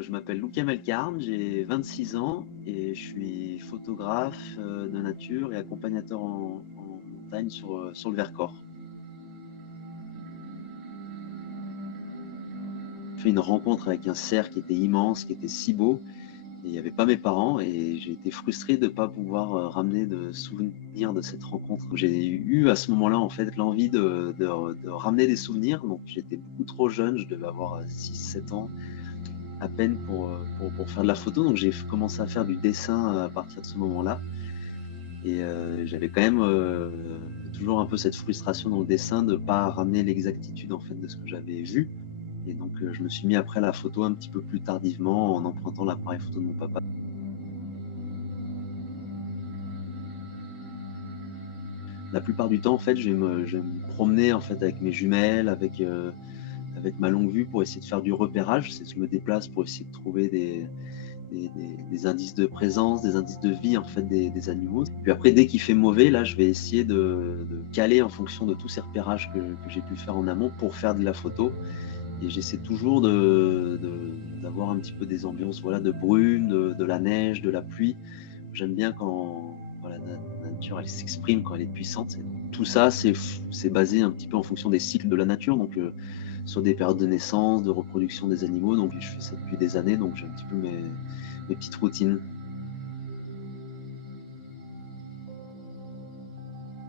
Je m'appelle Luca Melcarne, j'ai 26 ans et je suis photographe de nature et accompagnateur en montagne sur le Vercors. J'ai fait une rencontre avec un cerf qui était immense, qui était si beau, et il n'y avait pas mes parents et j'ai été frustré de ne pas pouvoir ramener de souvenirs de cette rencontre. J'ai eu à ce moment-là en fait l'envie de ramener des souvenirs, donc j'étais beaucoup trop jeune, je devais avoir 6-7 ans à peine pour faire de la photo. Donc j'ai commencé à faire du dessin à partir de ce moment-là. Et j'avais quand même toujours un peu cette frustration dans le dessin de ne pas ramener l'exactitude en fait de ce que j'avais vu. Et donc je me suis mis après à la photo un petit peu plus tardivement en empruntant l'appareil photo de mon papa. La plupart du temps en fait je vais me promener en fait avec mes jumelles, avec ma longue vue pour essayer de faire du repérage. C'est que je me déplace pour essayer de trouver des indices de présence, des indices de vie en fait des animaux. Puis après, dès qu'il fait mauvais, là, je vais essayer de caler en fonction de tous ces repérages que j'ai pu faire en amont pour faire de la photo. Et j'essaie toujours d'avoir un petit peu des ambiances, voilà, de brume, de la neige, de la pluie. J'aime bien quand la nature elle s'exprime, quand elle est puissante. Tout ça, c'est basé un petit peu en fonction des cycles de la nature. Donc sur des périodes de naissance, de reproduction des animaux. Donc je fais ça depuis des années, donc j'ai un petit peu mes petites routines.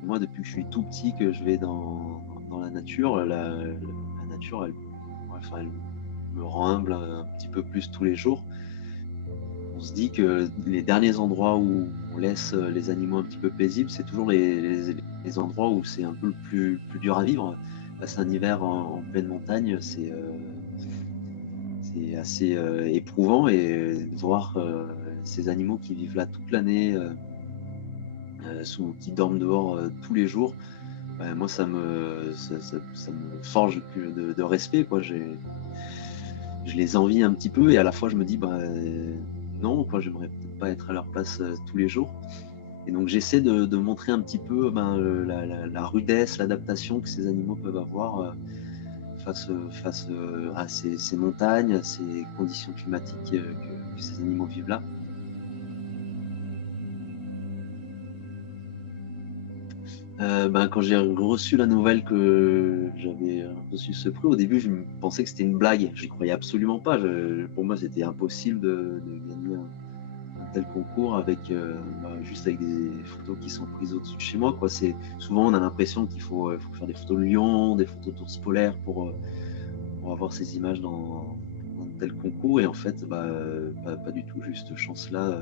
Moi, depuis que je suis tout petit, que je vais dans la nature, la nature, elle me rend humble un petit peu plus tous les jours. On se dit que les derniers endroits où on laisse les animaux un petit peu paisibles, c'est toujours les endroits où c'est un peu le plus dur à vivre. Passer un hiver en pleine montagne, c'est assez éprouvant, et voir ces animaux qui vivent là toute l'année, qui dorment dehors tous les jours, moi ça me forge de respect, quoi. Je les envie un petit peu et à la fois je me dis non, quoi, j'aimerais peut-être pas être à leur place tous les jours. Et donc j'essaie de montrer un petit peu la rudesse, l'adaptation que ces animaux peuvent avoir face à ces montagnes, à ces conditions climatiques que ces animaux vivent là. Quand j'ai reçu la nouvelle que j'avais reçu ce prix, au début, je pensais que c'était une blague. Je n'y croyais absolument pas. Pour moi, c'était impossible de gagner un tel concours juste avec des photos qui sont prises au-dessus de chez moi, quoi. Souvent, on a l'impression qu'il faut faire des photos de lions, des photos d'ours polaires pour avoir ces images dans un tel concours. Et en fait, pas du tout. Juste chance là.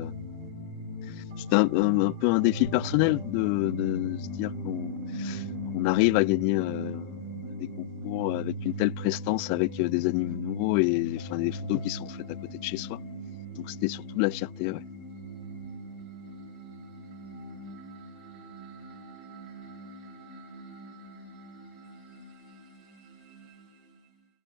C'est un peu un défi personnel de se dire qu'on arrive à gagner des concours avec une telle prestance, avec des animaux et enfin, des photos qui sont faites à côté de chez soi. Donc c'était surtout de la fierté. Ouais.